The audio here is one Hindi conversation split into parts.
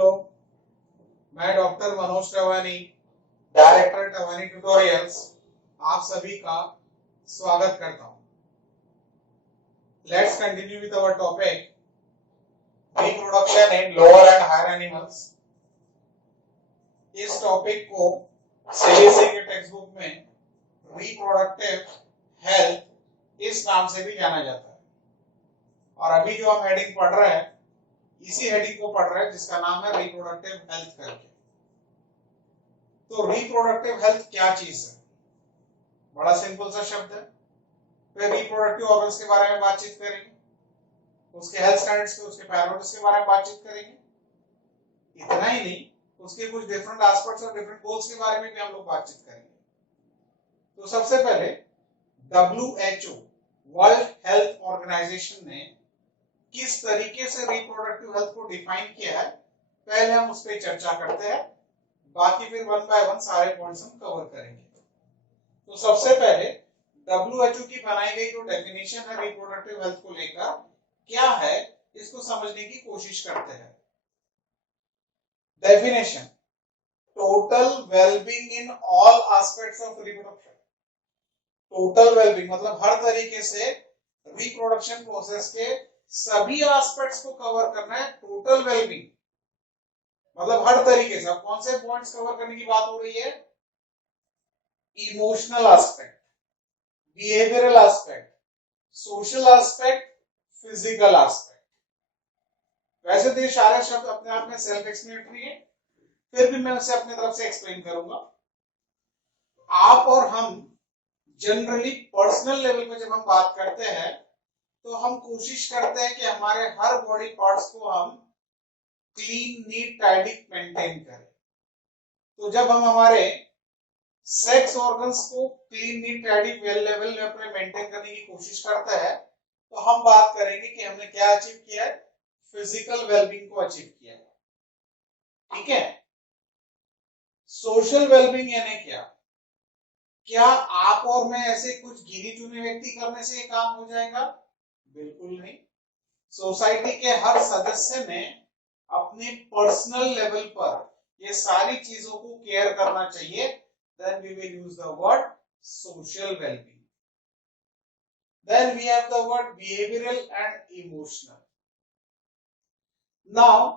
लोग, मैं doctor Manoj Tawani, director Tawani tutorials, आप सभी का स्वागत करता हूं। Let's continue with our topic reproduction in lower and higher animals. इस टॉपिक को सीबीएसई के टेक्स्ट बुक में रिप्रोडक्टिव हेल्थ इस नाम से भी जाना जाता है, और अभी जो हम हेडिंग पढ़ रहे हैं इसी हेडिंग को पढ़ रहे हैं जिसका नाम है रिप्रोडक्टिव हेल्थ करके। तो रिप्रोडक्टिव हेल्थ क्या चीज है? बड़ा सिंपल सा शब्द है। फिर रिप्रोडक्टिव ऑर्गन्स के बारे में बातचीत करेंगे, उसके हेल्थ स्टैंडर्ड्स के, उसके पैरामीटर्स के बारे में बातचीत करेंगे। इतना ही नहीं, उसके कुछ डिफरेंट एस्पेक्ट्स और डिफरेंट गोल्स के बारे में भी हम लोग बातचीत करेंगे। तो सबसे पहले WHO वर्ल्ड हेल्थ ऑर्गेनाइजेशन ने किस तरीके से रिप्रोडक्टिव हेल्थ को डिफाइन किया है, पहले हम उस पर चर्चा करते हैं, बाकी फिर वन बाय वन सारे पॉइंट्स हम कवर करेंगे। तो सबसे पहले WHO की बनाई गई जो डेफिनेशन है रिप्रोडक्टिव हेल्थ को लेकर क्या है, इसको समझने की कोशिश करते हैं। Definition: total wellbeing in all aspects of reproduction. Total wellbeing मतलब हर तरीके से रिप्रोडक्शन प्रोसेस के सभी एस्पेक्ट्स को कवर करना है। टोटल वेलबींग मतलब हर तरीके से। अब कौन से पॉइंट्स कवर करने की बात हो रही है? Emotional aspect, behavioural aspect, social aspect, physical aspect. वैसे तो ये सारे शब्द अपने आप में सेल्फ एक्सप्लेनेटरी है, फिर भी मैं उसे अपनी तरफ से एक्सप्लेन करूंगा। आप और हम जनरली पर्सनल लेवल पे जब हम बात करते हैं तो हम कोशिश करते हैं कि हमारे हर बॉडी पार्ट्स को हम क्लीन, नीट, टाइडी मेंटेन करें। तो जब हम हमारे सेक्स ऑर्गन्स को clean, neat, tidy, well level में अपने मेंटेन करने की कोशिश करते हैं तो हम बात करेंगे कि हमने क्या अचीव किया है, फिजिकल वेलबींग को अचीव किया है। ठीक है। सोशल वेलबींग यानी क्या आप और मैं ऐसे कुछ गिने चुने व्यक्ति करने से ये काम हो जाएगा? बिल्कुल नहीं। सोसाइटी के हर सदस्य ने अपने पर्सनल लेवल पर ये सारी चीजों को केयर करना चाहिए। Then we will use the word social wellbeing. Then we have the word behavioural and emotional. Now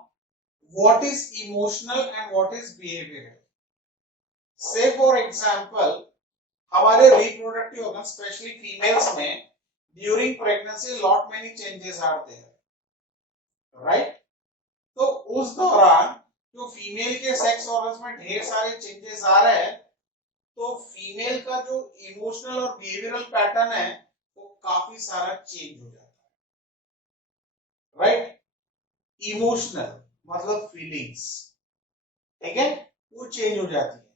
what is emotional and what is behavioural? Say for example हमारे रिप्रोडक्टिव ऑर्गन स्पेशली फीमेल्स में during pregnancy lot many changes are there, right? तो उस दौरान जो फीमेल के सेक्स ऑर्गन्स में ढेर सारे चेंजेस आ रहे हैं, तो फीमेल का जो इमोशनल और बिहेवियरल पैटर्न है वो काफी सारा चेंज हो जाता है, राइट? इमोशनल मतलब फीलिंग्स, ठीक है, वो चेंज हो जाती है।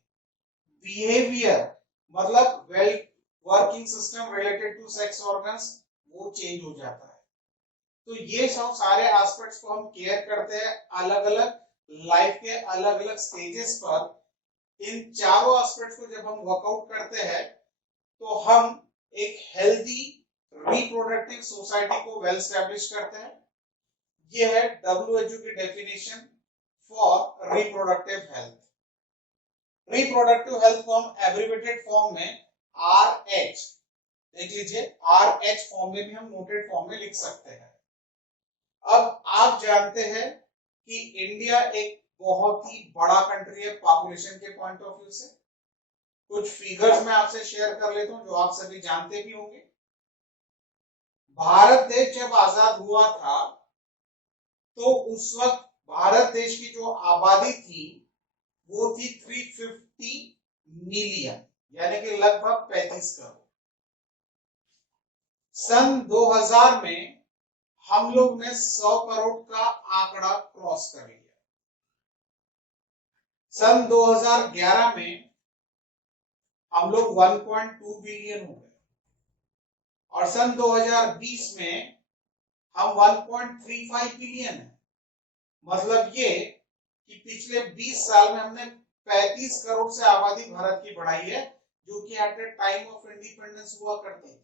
बिहेवियर मतलब well working system related to sex organs, वो चेंज हो जाता है। तो ये सब सारे एस्पेक्ट्स को हम केयर करते हैं अलग अलग लाइफ के अलग अलग स्टेजेस पर। इन चारों एस्पेक्ट्स को जब हम वर्कआउट करते हैं तो हम एक हेल्दी रिप्रोडक्टिव सोसाइटी को वेल एस्टैब्लिश करते हैं। ये है WHO की definition for reproductive health. Reproductive health को हम एब्रिविएटेड फॉर्म में RH, देख लीजिए, RH फॉर्म में भी हम नोटेड फॉर्म में लिख सकते हैं। अब आप जानते हैं कि इंडिया एक बहुत ही बड़ा कंट्री है पॉपुलेशन के पॉइंट ऑफ व्यू से। कुछ फिगर्स मैं आपसे शेयर कर लेता हूं जो आप सभी जानते भी होंगे। भारत देश जब आजाद हुआ था तो उस वक्त भारत देश की जो आबादी थी वो थी 350 मिलियन, यानी कि लगभग 35 करोड़। सन 2000 में हम लोग ने 100 करोड़ का आंकड़ा क्रॉस कर लिया। सन 2011 में हम लोग 1.2 बिलियन हो गए, और सन 2020 में हम 1.35 बिलियन है। मतलब ये कि पिछले 20 साल में हमने 35 करोड़ से आबादी भारत की बढ़ाई है, जो कि eight the time of independence हुआ करती थी।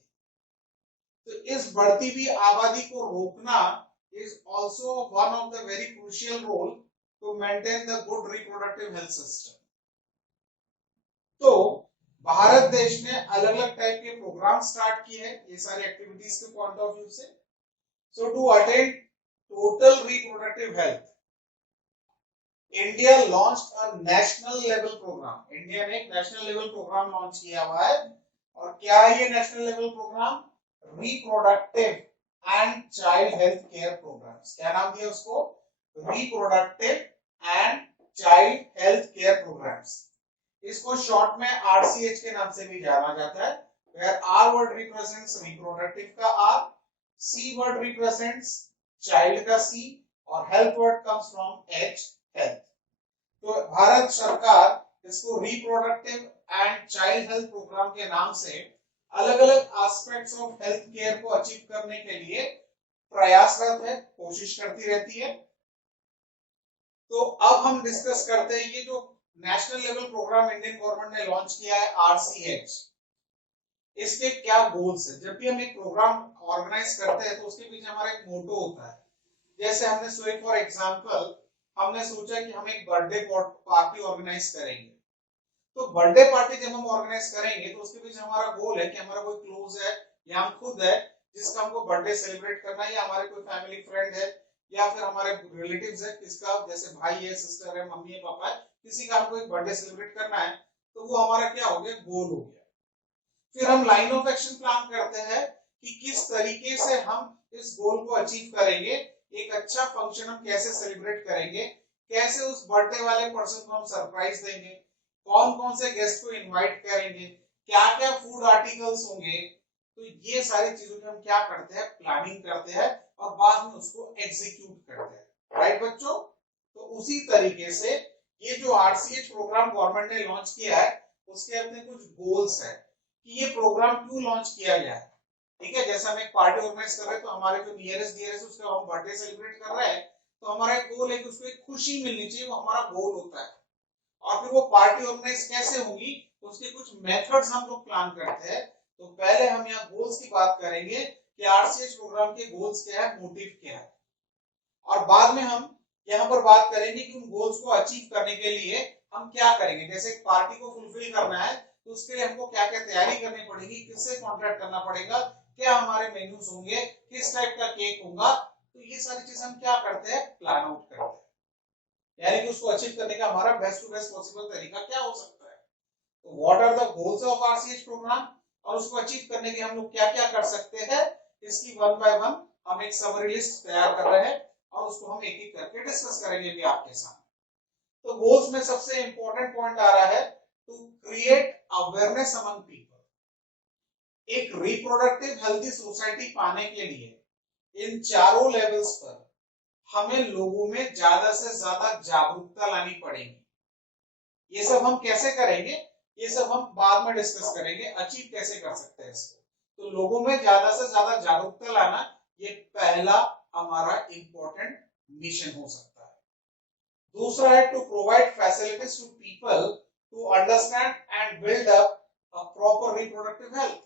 तो इस बढ़ती हुई आबादी को रोकना is also one of the very crucial role to maintain the good reproductive health system. तो भारत देश ने अलग अलग टाइप के प्रोग्राम स्टार्ट किए हैं ये सारी एक्टिविटीज के पॉइंट ऑफ व्यू से. So to attain total reproductive health, India launched a national level programme. India ने एक नेशनल लेवल प्रोग्राम लॉन्च किया हुआ है. और क्या है ये national level programme? Reproductive and child health care programmes. क्या नाम दिया उसको? Reproductive and child health care programmes. इसको शॉर्ट में RCH के नाम से भी जाना जाता है. where R word represents reproductive का R, C word represents child का C और health word comes from H, health. तो भारत सरकार इसको reproductive and child health programme के नाम से अलग अलग एस्पेक्ट्स ऑफ हेल्थ केयर को अचीव करने के लिए प्रयासरत है, कोशिश करती रहती है. तो अब हम डिस्कस करते हैं ये जो national level programme Indian government ने लॉन्च किया है RCH, इसके क्या गोल्स है. जब भी हम एक प्रोग्राम ऑर्गेनाइज करते हैं तो उसके पीछे हमारा एक मोटो होता है. जैसे हमने सो फॉर एग्जांपल हमने सोचा कि हम एक बर्थडे पार्टी ऑर्गेनाइज करेंगे. तो बर्थडे पार्टी जब हम ऑर्गेनाइज करेंगे तो उसके पीछे हमारा गोल है कि हमारा कोई क्लोज है या हम खुद है जिसका हमको बर्थडे सेलिब्रेट करना है, या हमारे कोई फैमिली फ्रेंड है, या फिर हमारे रिलेटिव्स है किसका, जैसे भाई है, सिस्टर है, मम्मी है, पापा है, किसी का हमको एक बर्थडे सेलिब्रेट करना है. तो वो हमारा क्या हो गया? गोल हो गया. फिर हम लाइन ऑफ एक्शन प्लान करते हैं कि किस तरीके से हम इस गोल को अचीव करेंगे. एक अच्छा फंक्शन हम कैसे सेलिब्रेट करेंगे, कैसे उस बर्थडे वाले पर्सन को हम सरप्राइज देंगे, कौन कौन से गेस्ट को इनवाइट करेंगे, क्या क्या फूड आर्टिकल्स होंगे. तो ये सारी चीजों की हम क्या करते हैं? प्लानिंग करते हैं और बाद में उसको एग्जीक्यूट करते हैं. राइट बच्चों? तो उसी तरीके से ये जो RCH प्रोग्राम गवर्नमेंट ने लॉन्च किया है उसके अपने कुछ गोल्स है कि ये प्रोग्राम क्यों लॉन्च किया गया है. ठीक है, जैसे हम एक पार्टी ऑर्गेनाइज कर रहे हैं तो हमारे जो नियरेस्ट डियरेस्ट उसका हम बर्थडे सेलिब्रेट कर रहे हैं, तो हमारा एक गोल है कि उसको एक खुशी मिलनी चाहिए, वो हमारा गोल होता है. और फिर वो पार्टी ऑर्गेनाइज कैसे होगी उसके कुछ मेथड्स हम लोग प्लान करते हैं. तो पहले हम यहाँ गोल्स की बात करेंगे कि RCH प्रोग्राम के गोल्स क्या है, मोटिव क्या है, और बाद में हम यहाँ पर बात करेंगे कि उन गोल्स को अचीव करने के लिए हम क्या करेंगे. जैसे एक पार्टी को फुलफिल करना है तो उसके लिए हमको क्या क्या तैयारी करनी पड़ेगी, किससे कॉन्ट्रैक्ट करना पड़ेगा, क्या हमारे मेन्यूज होंगे, किस टाइप का केक होगा. तो ये सारी चीजें हम क्या करते हैं? प्लान आउट करते हैं. यानी कि उसको अचीव करने का हमारा बेस्ट टू बेस्ट पॉसिबल तरीका क्या हो सकता है. तो what are the goals of RCH programme और उसको अचीव करने के हम लोग क्या क्या कर सकते हैं, इसकी वन बाय वन हम एक समरी लिस्ट तैयार कर रहे हैं और उसको हम एक एक करके डिस्कस करेंगे भी आपके सामने. तो गोल्स में सबसे इंपॉर्टेंट पॉइंट आ रहा है to create awareness among people. एक रिप्रोडक्टिव हेल्दी सोसाइटी पाने के लिए इन चारों लेवल्स पर हमें लोगों में ज्यादा से ज्यादा जागरूकता लानी पड़ेगी. ये सब हम कैसे करेंगे, ये सब हम बाद में डिस्कस करेंगे. अचीव कैसे कर सकते हैं इसको, तो लोगों में ज्यादा से ज्यादा जागरूकता लाना ये पहला हमारा इंपॉर्टेंट मिशन हो सकता है. दूसरा है to provide facilities to people to understand and build up a proper reproductive health.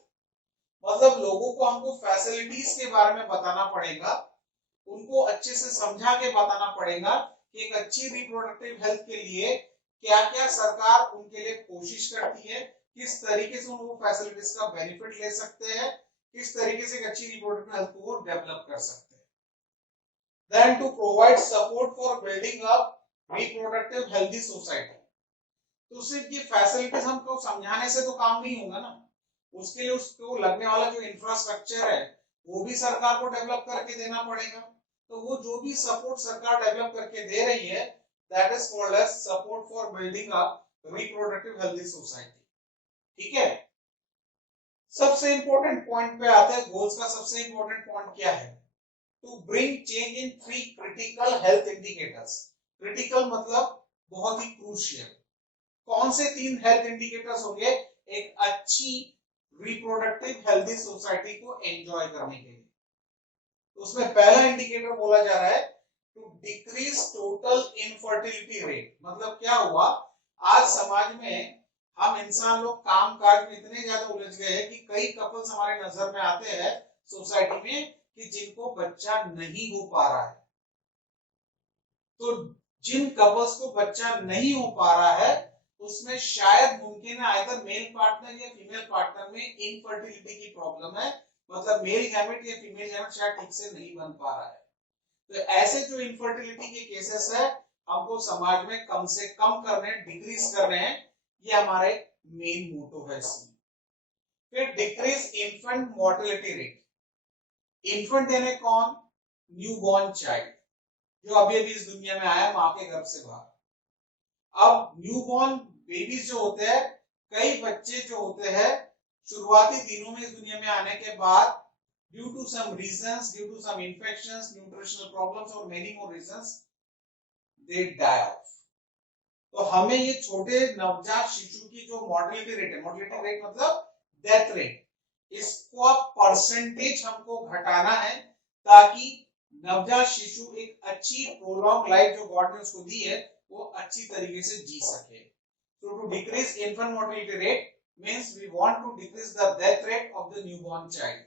मतलब लोगों को हमको फैसिलिटीज के बारे में बताना पड़ेगा, उनको अच्छे से समझा के बताना पड़ेगा कि एक अच्छी रिप्रोडक्टिव हेल्थ के लिए क्या क्या सरकार उनके लिए कोशिश करती है, किस तरीके से उनको फैसिलिटीज का बेनिफिट ले सकते हैं, किस तरीके से एक अच्छी रिप्रोडक्टिव हेल्थ को डेवलप कर सकते हैं. Then to provide support for building up reproductive healthy society. तो सिर्फ ये फैसिलिटीज हमको समझाने से तो काम नहीं होगा ना, उसके लिए उसको लगने वाला जो इंफ्रास्ट्रक्चर है वो भी सरकार को डेवलप करके देना पड़ेगा. तो वो जो भी सपोर्ट सरकार डेवलप करके दे रही है that is called as support for building up reproductive healthy society. ठीक है, सबसे इंपॉर्टेंट पॉइंट पे आते हैं. गोल्स का सबसे इंपॉर्टेंट पॉइंट क्या है? To bring change in 3 critical health indicators. Critical मतलब बहुत ही क्रूशियल. कौन से 3 हेल्थ इंडिकेटर्स होंगे एक अच्छी रिप्रोडक्टिव हेल्दी सोसाइटी को एंजॉय करने के लिए? उसमें पहला इंडिकेटर बोला जा रहा है to decrease total infertility rate. मतलब क्या हुआ, आज समाज में हम इंसान लोग काम काज में इतने ज्यादा उलझ गए हैं कि कई कपल्स हमारे नजर में आते हैं सोसाइटी में कि जिनको बच्चा नहीं हो पा रहा है. तो जिन कपल्स को बच्चा नहीं हो पा रहा है उसमें शायद मुमकिन है आइदर मेल पार्टनर या फीमेल पार्टनर में इनफर्टिलिटी की प्रॉब्लम है, मतलब मेल गैमेट या फीमेल गैमेट शायद ठीक से नहीं बन पा रहा है। तो ऐसे जो इनफर्टिलिटी के केसेस है हमको समाज में कम से कम करने, डिक्रीज करने हैं, ये हमारे मेन मोटो है इसमें। फिर decrease infant mortality rate. Infant यानी कौन? न्यूबॉर्न चाइल्ड, जो अभी अभी इस दुनिया में आया मां के गर्भ से बाहर। अब न्यूबॉर्न बेबीज जो होते हैं, कई बच्चे जो होते हैं शुरुआती दिनों में इस दुनिया में आने के बाद due to some reasons, due to some infections, nutritional problems और many more reasons they die off. तो हमें ये छोटे नवजात शिशु की जो मोर्टेलिटी रेट है, मोर्टेलिटी रेट मतलब डेथ रेट, इसको परसेंटेज हमको घटाना है ताकि नवजात शिशु एक अच्छी प्रोलॉन्ग लाइफ जो गॉड ने उसको दी है वो अच्छी तरीके से जी सके। So to decrease infant mortality rate means we want to decrease the death rate of the newborn child.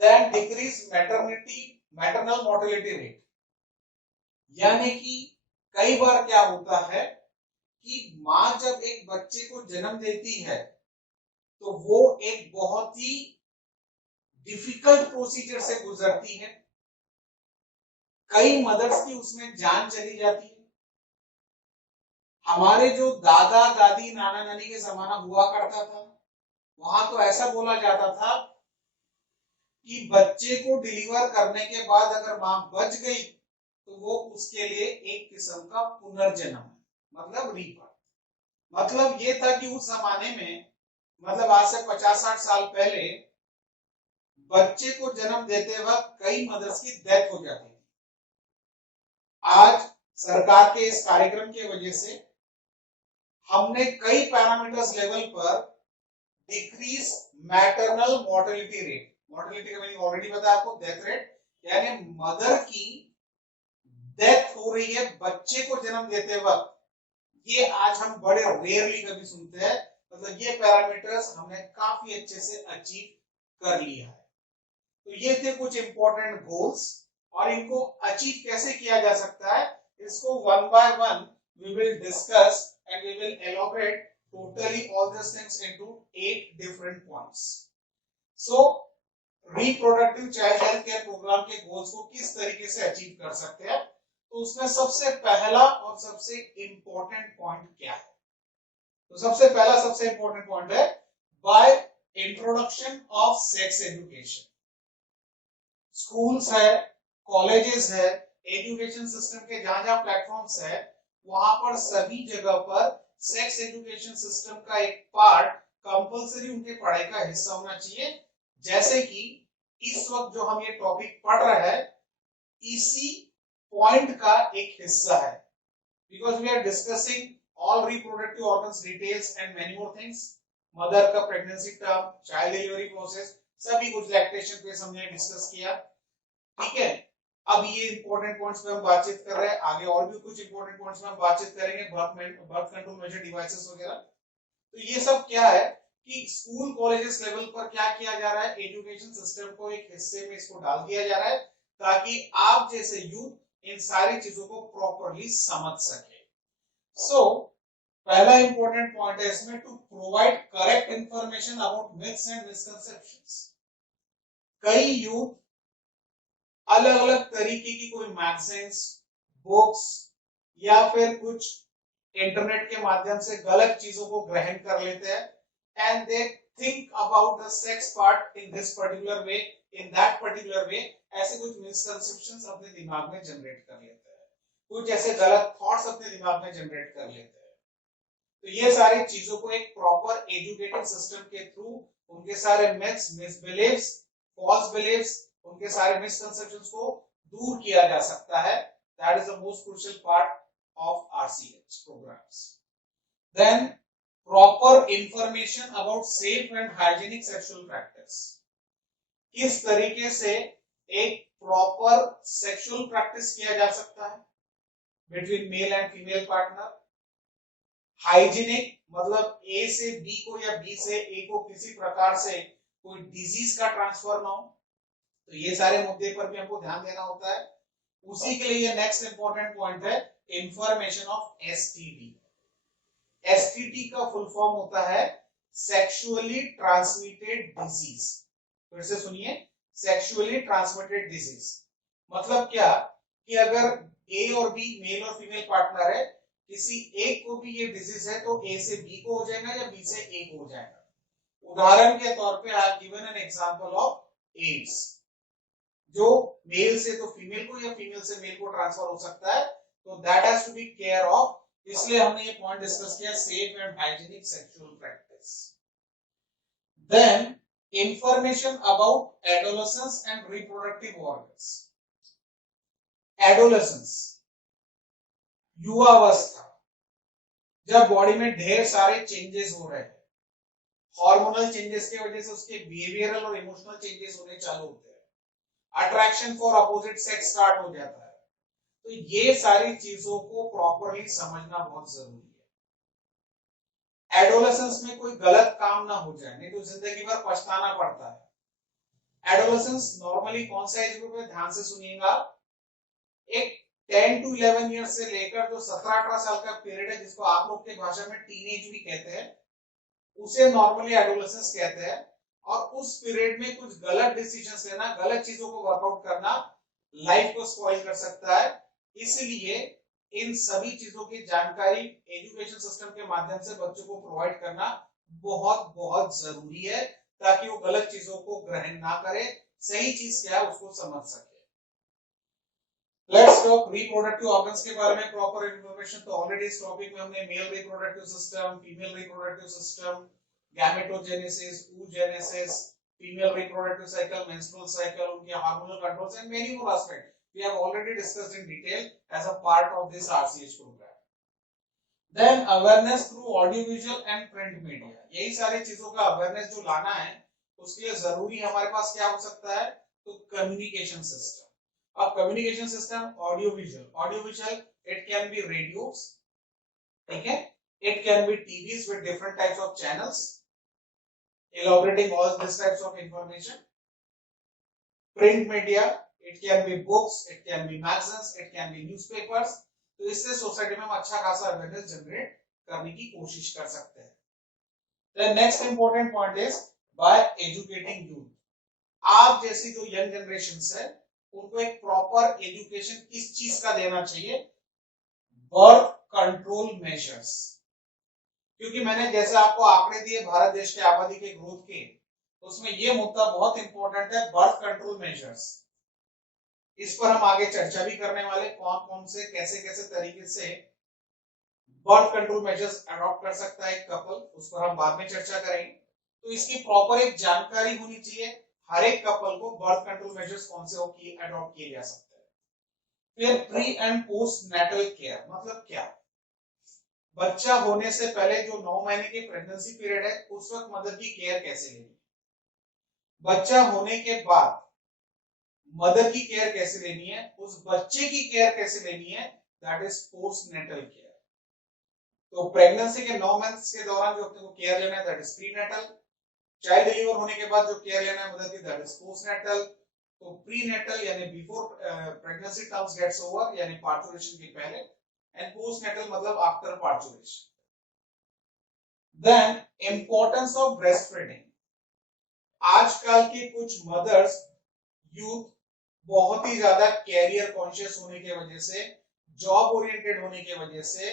Then decrease maternal mortality rate. यानी कि कई बार क्या होता है कि मां जब एक बच्चे को जन्म देती है तो वो एक बहुत ही डिफिकल्ट प्रोसीजर से गुजरती है, कई मदर्स की उसमें जान चली जाती है। हमारे जो दादा दादी नाना नानी के जमाना हुआ करता था वहां तो ऐसा बोला जाता था कि बच्चे को डिलीवर करने के बाद अगर मां बच गई तो वो उसके लिए एक किस्म का पुनर्जन्म है, मतलब रीबर्थ। मतलब ये था कि उस जमाने में, मतलब आज से 50-60 साल पहले बच्चे को जन्म देते वक्त कई मदर्स की डेथ हो जाती थी। आज सरकार के इस कार्यक्रम की वजह से हमने कई पैरामीटर्स लेवल पर decrease maternal mortality rate, mortality का मैंने ऑलरेडी बताया आपको, डेथ रेट, यानी मदर की डेथ हो रही है बच्चे को जन्म देते वक्त, ये आज हम बड़े रेयरली कभी सुनते हैं। मतलब ये पैरामीटर्स हमने काफी अच्छे से अचीव कर लिया है। तो ये थे कुछ इंपॉर्टेंट गोल्स, और इनको अचीव कैसे किया जा सकता है इसको one by one we will discuss and we will elaborate totally all these things into 8 different points. So reproductive child health care program के goals को किस तरीके से अचीव कर सकते हैं, तो उसमें सबसे पहला और सबसे इंपॉर्टेंट पॉइंट क्या है? तो सबसे पहला सबसे इंपॉर्टेंट पॉइंट है by introduction of sex education. Schools है, कॉलेजेस है, एजुकेशन सिस्टम के जहां जहां प्लेटफॉर्म्स है वहां पर सभी जगह पर सेक्स एजुकेशन सिस्टम का एक पार्ट कंपलसरी उनके पढ़ाई का हिस्सा होना चाहिए। जैसे कि इस वक्त जो हम ये टॉपिक पढ़ रहे हैं इसी पॉइंट का एक हिस्सा है, because we are discussing all reproductive organs details and many more things, mother का pregnancy term, child delivery process, सभी कुछ लैक्टेशन पे हमने डिस्कस किया। ठीक है, अब ये इंपॉर्टेंट पॉइंट्स पे हम बातचीत कर रहे हैं, आगे और भी कुछ इंपॉर्टेंट पॉइंट्स पे हम बातचीत करेंगे, बर्थ कंट्रोल मेजर डिवाइसेस वगैरह। तो ये सब क्या है कि स्कूल कॉलेजेस लेवल पर क्या किया जा रहा है, एजुकेशन सिस्टम को एक हिस्से में इसको डाल दिया जा रहा है ताकि आप जैसे यूथ इन सारी चीजों को प्रॉपर्ली समझ सके। सो पहला इंपॉर्टेंट पॉइंट है इसमें to provide correct information about myths and misconceptions. कई यूथ अलग अलग तरीके की कोई मैगजीन्स, बुक्स या फिर कुछ इंटरनेट के माध्यम से गलत चीजों को ग्रहण कर लेते हैं and they think about the sex part in this particular way, in that particular way. ऐसे कुछ मिसकंसेप्शंस अपने दिमाग में जनरेट कर लेते हैं, कुछ ऐसे गलत थॉट्स अपने दिमाग में जनरेट कर लेते हैं। तो ये सारी चीजों को एक प्रॉपर एजुकेटिंग सिस्टम के थ्रू उनके सारे मिथ्स, मिसबिलीव्स, फॉल्स बिलीव्स, उनके सारे मिसकंसेप्शंस को दूर किया जा सकता है। That is the most crucial part of RCH programs. Then proper information about safe and hygienic sexual practice. किस तरीके से एक प्रॉपर सेक्सुअल प्रैक्टिस किया जा सकता है between male and female partner. Hygienic मतलब A से B को या B से A को किसी प्रकार से कोई डिजीज का ट्रांसफर ना हो, तो ये सारे मुद्दे पर भी हमको ध्यान देना होता है। उसी के लिए नेक्स्ट इंपॉर्टेंट पॉइंट है इंफॉर्मेशन ऑफ एसटीडी। एसटीडी का फुल फॉर्म होता है सेक्सुअली ट्रांसमिटेड डिजीज। फिर से सुनिए, सेक्सुअली ट्रांसमिटेड डिजीज मतलब क्या कि अगर ए और बी मेल और फीमेल पार्टनर है, किसी एक को भी ये डिजीज है तो ए से बी को हो जाएगा या बी से ए को हो जाएगा। उदाहरण के तौर पे I have given an example of AIDS, जो मेल से तो फीमेल को या फीमेल से मेल को ट्रांसफर हो सकता है, तो that has to be care of. इसलिए हमने ये पॉइंट डिस्कस किया, safe and hygienic sexual practice. Then information about adolescence and reproductive organs. Adolescence युवावस्था, जब बॉडी में ढेर सारे चेंजेस हो रहे हैं, हार्मोनल चेंजेस की वजह से उसके बिहेवियरल और इमोशनल चेंजेस होने चालू होते हैं, attraction for opposite sex start हो जाता है, तो ये सारी चीजों को प्रॉपरली समझना बहुत जरूरी है। एडोलेसेंस में कोई गलत काम ना हो जाए, नहीं तो जिंदगी भर पछताना पड़ता है। एडोलेसेंस नॉर्मली कौन सा एज ग्रुप है, ध्यान से सुनिएगा, एक 10 to 11 ईयर से लेकर जो 17-18 साल का पीरियड है, जिसको आप लोग की भाषा में टीनेज भी कहते हैं, उसे नॉर्मली एडोलेसेंस कहते हैं। और उस पीरियड में कुछ गलत डिसीजंस लेना, गलत चीजों को वर्कआउट करना लाइफ को स्पॉइल कर सकता है। इसलिए इन सभी चीजों की जानकारी एजुकेशन सिस्टम के माध्यम से बच्चों को प्रोवाइड करना बहुत बहुत जरूरी है, ताकि वो गलत चीजों को ग्रहण ना करे, सही चीज क्या है उसको समझ सके। लेट्स टॉक रिप्रोडक्टिव ऑर्गन्स के बारे में प्रॉपर इंफॉर्मेशन। तो ऑलरेडी इस टॉपिक में हमने male reproductive system, female reproductive system, gametogenesis, oogenesis, female reproductive cycle, menstrual cycle, उनके hormonal controls and many more aspect we have already discussed in detail as a part of this RCH program. Then awareness through audiovisual and print media. यही सारी चीजों का अवेयरनेस जो लाना है, उसके लिए जरूरी हमारे पास क्या हो सकता है, तो कम्युनिकेशन सिस्टम। अब communication system audio visual it can be radios, ठीक है, it can be TVs with different types of channels elaborating all these types of information. Print media, it can be books, it can be magazines, it can be newspapers. तो इससे सोसाइटी में हम अच्छा खासा अवेयरनेस जनरेट करने की कोशिश कर सकते हैं। The next important point is by educating youth. आप जैसी जो यंग जनरेशन है, उनको एक प्रॉपर एजुकेशन किस चीज का देना चाहिए, बर्थ कंट्रोल मेजर्स। क्योंकि मैंने जैसे आपको आंकड़े दिए भारत देश के आबादी के ग्रोथ के, उसमें ये मुद्दा बहुत इंपॉर्टेंट है, बर्थ कंट्रोल मेजर्स। इस पर हम आगे चर्चा भी करने वाले, कौन कौन से कैसे कैसे तरीके से बर्थ कंट्रोल मेजर्स अडॉप्ट कर सकता है एक कपल, उस पर हम बाद में चर्चा करेंगे। तो इसकी प्रॉपर एक जानकारी होनी चाहिए हर एक कपल को, बर्थ कंट्रोल मेजर्स कौन से अडॉप्ट किए जा सकते हैं। फिर pre and post natal care मतलब क्या, बच्चा होने से पहले जो 9 महीने की प्रेगनेंसी पीरियड है, उस वक्त मदर की केयर कैसे लेनी, बच्चा होने के बाद मदर की केयर कैसे लेनी है, उस बच्चे की केयर कैसे लेनी है, that is post natal care. तो प्रेगनेंसी के 9 मंथ्स के दौरान जो अपने को केयर लेना है, that is pre natal. Child deliver होने के बाद जो केयर लेना है मदर की, दैट इज पोस्ट नेटल। तो प्री नेटल यानी before pregnancy terms gets over, यानी पार्चुरेशन के पहले, एंड पोस्ट नेटल मतलब after parturition. Then importance of breast feeding. आजकल की कुछ मदर्स यूथ बहुत ही ज्यादा कैरियर कॉन्शियस होने की वजह से, जॉब ओरिएंटेड होने की वजह से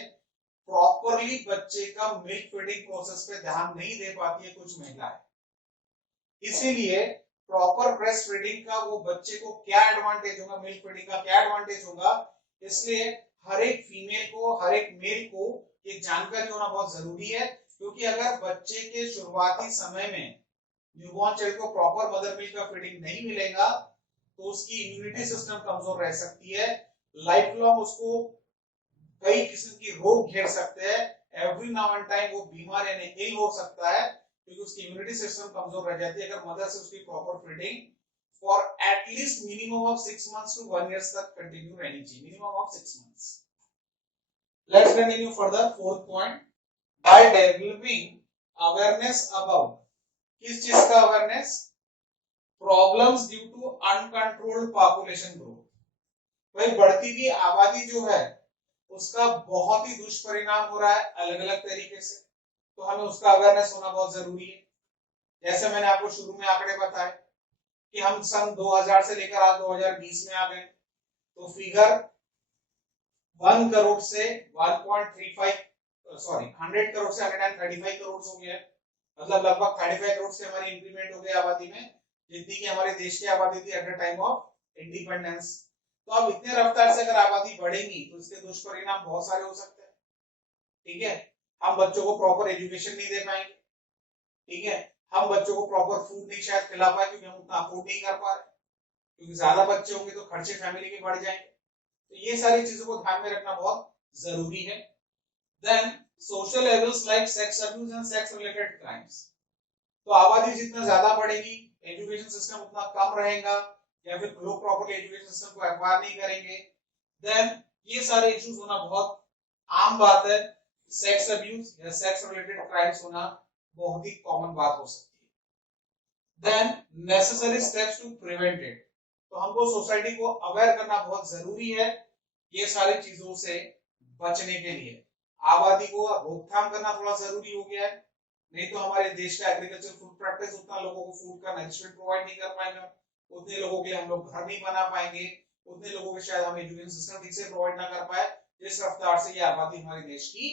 प्रॉपरली बच्चे का मिल्क फीडिंग प्रोसेस पे ध्यान नहीं दे पाती है कुछ महिलाएं। इसीलिए प्रॉपर ब्रेस्ट फीडिंग का वो बच्चे को क्या एडवांटेज होगा, मिल्क फीडिंग का क्या एडवांटेज होगा, इसलिए हर एक फीमेल को, हर एक मेल को ये जानकारी होना बहुत जरूरी है। क्योंकि अगर बच्चे के शुरुआती समय में न्यूबॉर्न चाइल्ड को प्रॉपर मदर मिल्क का फीडिंग नहीं मिलेगा, तो उसकी इम्यूनिटी सिस्टम कमजोर रह सकती है, लाइफ लॉन्ग उसको कई किस्म की रोग घेर सकते हैं, एवरी नाउ एंड टाइम वो बीमार यानी इल हो सकता है, क्योंकि उसकी इम्यूनिटी सिस्टम कमजोर रह जाती है अगर मदर से उसकी proper feeding for at least minimum of 6 months to 1 year तक कंटिन्यू रहनी चाहिए, minimum of 6 months। Let's continue further. Fourth point, by developing awareness about, किस चीज का awareness, problems due to uncontrolled population growth. भाई बढ़ती हुई आबादी जो है उसका बहुत ही दुष्परिणाम हो रहा है अलग अलग तरीके से, तो हमें उसका अवेयरनेस होना बहुत जरूरी है। जैसे मैंने आपको शुरू में आंकड़े बताए कि हम सन 2000 से लेकर आज 2020 में आ गए, तो फिगर 1 करोड़ से 1.35 सॉरी 100 करोड़ से 135 करोड़ हो गया है। मतलब लगभग 35 करोड़ से हमारी इंक्रीमेंट हो गई आबादी में, जितनी की हमारे देश की आबादी थी eight the time of independence. तो अब इतने रफ्तार से अगर आबादी बढ़ेगी तो इसके दुष्परिणाम बहुत सारे हो सकते हैं। ठीक है, हम बच्चों को प्रॉपर एजुकेशन नहीं दे पाएंगे। ठीक है, हम बच्चों को प्रॉपर फूड नहीं शायद खिला पाए क्योंकि हम उतना अफोर्ड नहीं कर पा रहे, क्योंकि ज्यादा बच्चे होंगे तो खर्चे फैमिली के बढ़ जाएंगे। तो ये सारी चीजों को ध्यान में रखना बहुत जरूरी है। Then social evils like sex abuse and sex related crimes. तो आबादी जितना ज्यादा बढ़ेगी, एजुकेशन सिस्टम उतना कम रहेगा, या फिर लोग प्रॉपर्ली एजुकेशन सिस्टम को एक्वायर नहीं करेंगे, देन ये सारे इश्यूज होना बहुत आम बात है। सेक्स अब्यूज या सेक्स रिलेटेड क्राइम्स होना बहुत ही कॉमन बात हो सकती है। Then necessary steps to prevent it. तो हमको सोसाइटी को अवेयर करना बहुत जरूरी है ये सारी चीजों से बचने के लिए। आबादी को रोकथाम करना थोड़ा जरूरी हो गया है, नहीं तो हमारे देश का एग्रीकल्चर फूड प्रैक्टिस उतना लोगों को फूड का नरिशमेंट प्रोवाइड नहीं कर पाएंगे, उतने लोगों के लिए हम लोग घर नहीं बना पाएंगे, उतने लोगों के शायद हम एजुकेशन सिस्टम ठीक से प्रोवाइड ना कर पाए जिस रफ्तार से ये आबादी हमारे देश की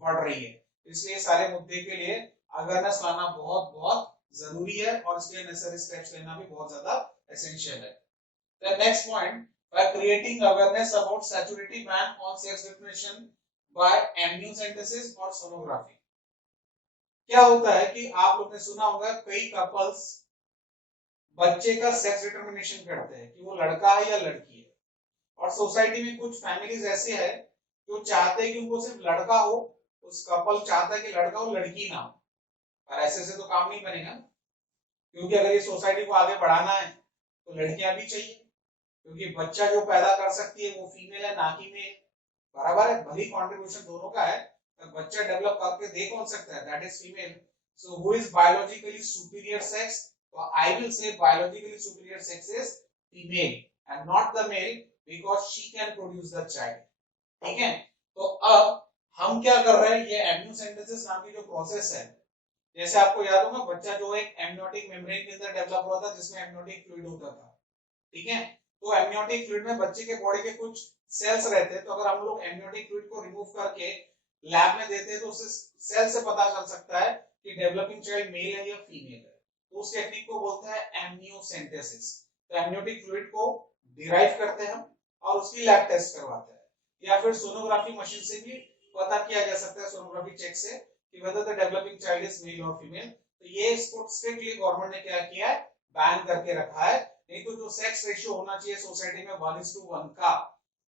बढ़ रही है। इसलिए सारे मुद्दे के लिए अवेयरनेस लाना बहुत बहुत जरूरी है और इसके लिए नेसेसरी स्टेप्स लेना भी बहुत ज्यादा एसेंशियल है। The next point, by creating awareness about statutory ban on sex discrimination by amniocentesis और sonography। क्या होता है कि आप लोग ने सुना होगा कई कपल्स बच्चे का सेक्स डिटरमिनेशन करते हैं कि वो लड़का है या लड़की है, और सोसाइटी में कुछ फैमिलीज ऐसे है जो चाहते हैं कि उनको सिर्फ लड़का हो, उस कपल चाहता है कि लड़का हो लड़की ना हो, और ऐसे से तो काम नहीं बनेगा, क्योंकि अगर ये सोसाइटी को आगे बढ़ाना है तो लड़कियां भी चाहिए, क्योंकि बच्चा जो पैदा कर सकती है वो फीमेल है ना कि मेल, बराबर है, भली कंट्रीब्यूशन दोनों का है, तो बच्चा डेवलप करके दे कौन सकता है, that is female. So who is biologically superior sex, तो I will say biologically superior sex is female and not the male because she can produce the child. ठीक है, तो अब हम क्या कर रहे हैं, ये एम्नियोसेंटेसिस नाम की जो प्रोसेस है, जैसे आपको याद होगा बच्चा जो एक एमनियोटिक मेम्ब्रेन के अंदर डेवलप हुआ था जिसमें एमनियोटिक फ्लूइड होता था। ठीक है, तो एमनियोटिक फ्लूइड में बच्चे के बॉडी के कुछ सेल्स रहते हैं, तो अगर हम लोग एमनियोटिक फ्लूइड को रिमूव करके लैब में देते हैं तो उससे सेल से पता चल सकता है कि डेवलपिंग चाइल्ड मेल है या फीमेल है, तो उस टेक्निक को बोलते हैं एमनियोसेंटेसिस। तो एमनियोटिक फ्लूइड को डिराइव करते हैं हम और उसकी लैब टेस्ट करवाते हैं, या फिर सोनोग्राफी मशीन से भी पता किया जा सकता है, सोनोग्राफी चेक से, कि whether the developing child is male or female। तो ये इसको स्ट्रिक्टली गवर्नमेंट ने क्या किया है, बैन करके रखा है, नहीं तो जो सेक्स रेशियो होना चाहिए सोसाइटी में 1:1 का,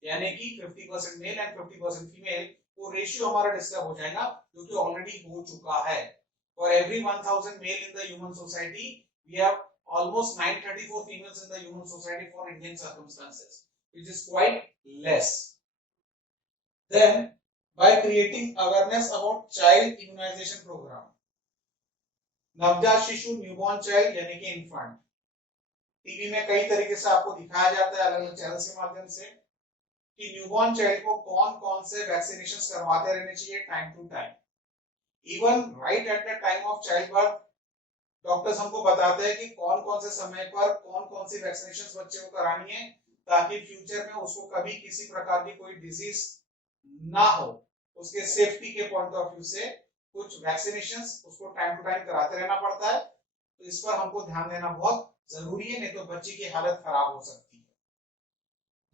यानी कि 50% मेल एंड 50% फीमेल, वो रेशियो हमारा डिस्टर्ब हो जाएगा जो कि ऑलरेडी हो चुका है। For every 1000 male in the human society we have almost 934 females in the human society for Indian circumstances, which is quite less. Then by creating awareness about child immunization program, नवजात शिशु न्यूबॉर्न चाइल्ड यानी कि इन्फेंट, टीवी में कई तरीके से आपको दिखाया जाता है अलग अलग चैनल्स के माध्यम से कि न्यूबॉर्न चाइल्ड को कौन कौन से वैक्सीनेशंस करवाते रहने चाहिए time to time. Even right at the time of child birth doctors हमको बताते हैं कि कौन कौन से समय पर कौन कौन सी वैक्सीनेशंस बच्चे को करानी है, ताकि फ्यूचर में उसको कभी किसी प्रकार की कोई डिजीज ना हो। उसके सेफ्टी के पॉइंट ऑफ व्यू से कुछ वैक्सीनेशंस उसको टाइम टू टाइम कराते रहना पड़ता है, तो इस पर हमको ध्यान देना बहुत जरूरी है, नहीं तो बच्चे की हालत खराब हो सकती है।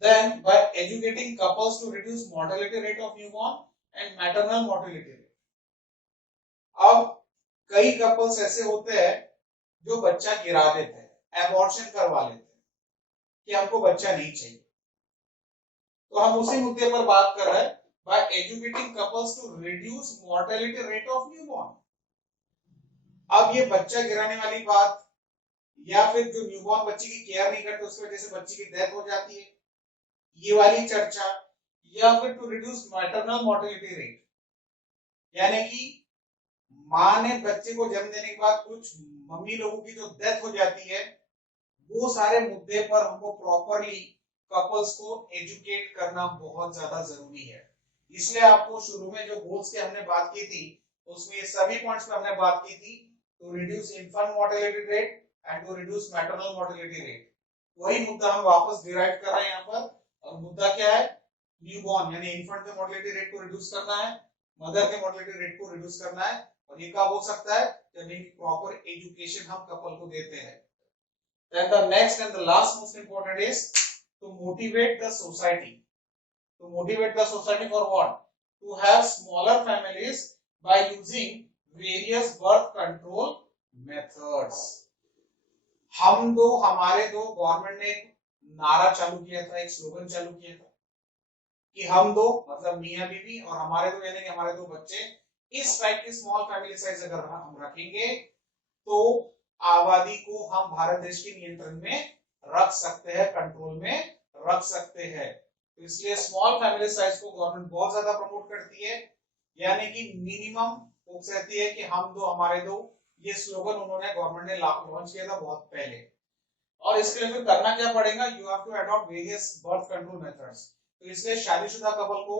Then by educating couples to reduce mortality rate of newborn and maternal mortality rate। अब कई कपल्स ऐसे होते हैं जो बच्चा गिरा देते हैं, एबॉर्शन करवा लेते हैं कि हमको बच्चा नहीं चाहिए, तो हम उसी मुद्दे पर बात कर रहे हैं, by educating couples to reduce mortality rate of newborn। अब ये बच्चा गिराने वाली बात, या फिर जो न्यूबॉर्न बच्चे की केयर नहीं करते उसकी वजह से बच्चे की डेथ हो जाती है, ये वाली चर्चा, या फिर to reduce maternal mortality rate, यानी कि मां ने बच्चे को जन्म देने के बाद कुछ मम्मी लोगों की जो डेथ हो जाती है, वो सारे मुद्दे पर हमको प्रॉपरली कपल्स को एजुकेट करना बहुत ज्यादा जरूरी है। इसलिए आपको शुरू में जो गोल्स की हमने बात की थी उसमें ये सभी पॉइंट्स पे हमने बात की थी, to reduce infant mortality rate and to reduce maternal mortality rate. वही मुद्दा हम वापस डिराइव कर रहे हैं यहाँ पर, और मुद्दा क्या है, न्यूबॉर्न यानी इन्फेंट के मोर्टेलिटी रेट को रिड्यूस करना है, मदर के मोर्टेलिटी रेट को रिड्यूस करना है। और ये कब हो सकता है, जब इनकी प्रॉपर एजुकेशन हम कपल को देते हैं। Then the next and the last most important is to motivate the society. To motivate the society for what? To have smaller families by using various birth control methods. हमारे दो गवर्नमेंट ने एक नारा चालू किया था, एक स्लोगन चालू किया था कि हम दो मतलब मियां बीवी और हमारे दो यानी कि हमारे दो बच्चे, इस टाइप की स्मॉल फैमिली साइज अगर हम रखेंगे तो आबादी को हम भारत देश के नियंत्रण में रख सकते हैं, कंट्रोल में रख सकते हैं। तो इसलिए स्मॉल फैमिली साइज को गवर्नमेंट बहुत ज्यादा प्रमोट करती है, यानी कि मिनिमम फोकस रहती है कि हम दो हमारे दो, ये स्लोगन उन्होंने गवर्नमेंट ने लॉन्च किया था बहुत पहले। और इसके लिए फिर करना क्या पड़ेगा, you have to adopt various birth control methods. तो इसलिए शादीशुदा कपल को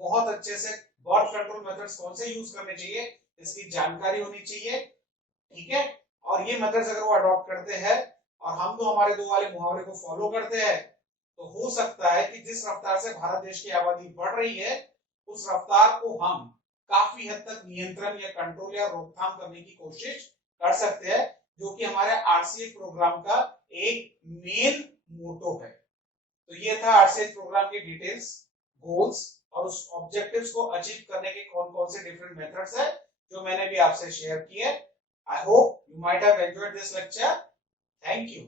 बहुत अच्छे से बर्थ कंट्रोल मेथड्स कौन से यूज करने चाहिए इसकी जानकारी होनी चाहिए, ठीक है। और ये मेथड्स अगर वो अडॉप्ट करते हैं और हम तो हमारे दो वाले मुहावरे को फॉलो करते हैं, तो हो सकता है कि जिस रफ्तार से भारत देश की आबादी बढ़ रही है उस रफ्तार को हम काफी हद तक नियंत्रण या कंट्रोल या रोकथाम करने की कोशिश कर सकते हैं, जो कि हमारे आरसीएच प्रोग्राम का एक मेन मोटो है। तो ये था आरसीएच प्रोग्राम के डिटेल्स, गोल्स और उस ऑब्जेक्टिव्स को अचीव करने के कौन कौन से डिफरेंट मेथड्स है जो मैंने भी आपसे शेयर किए। I hope you might have enjoyed this lecture. Thank you.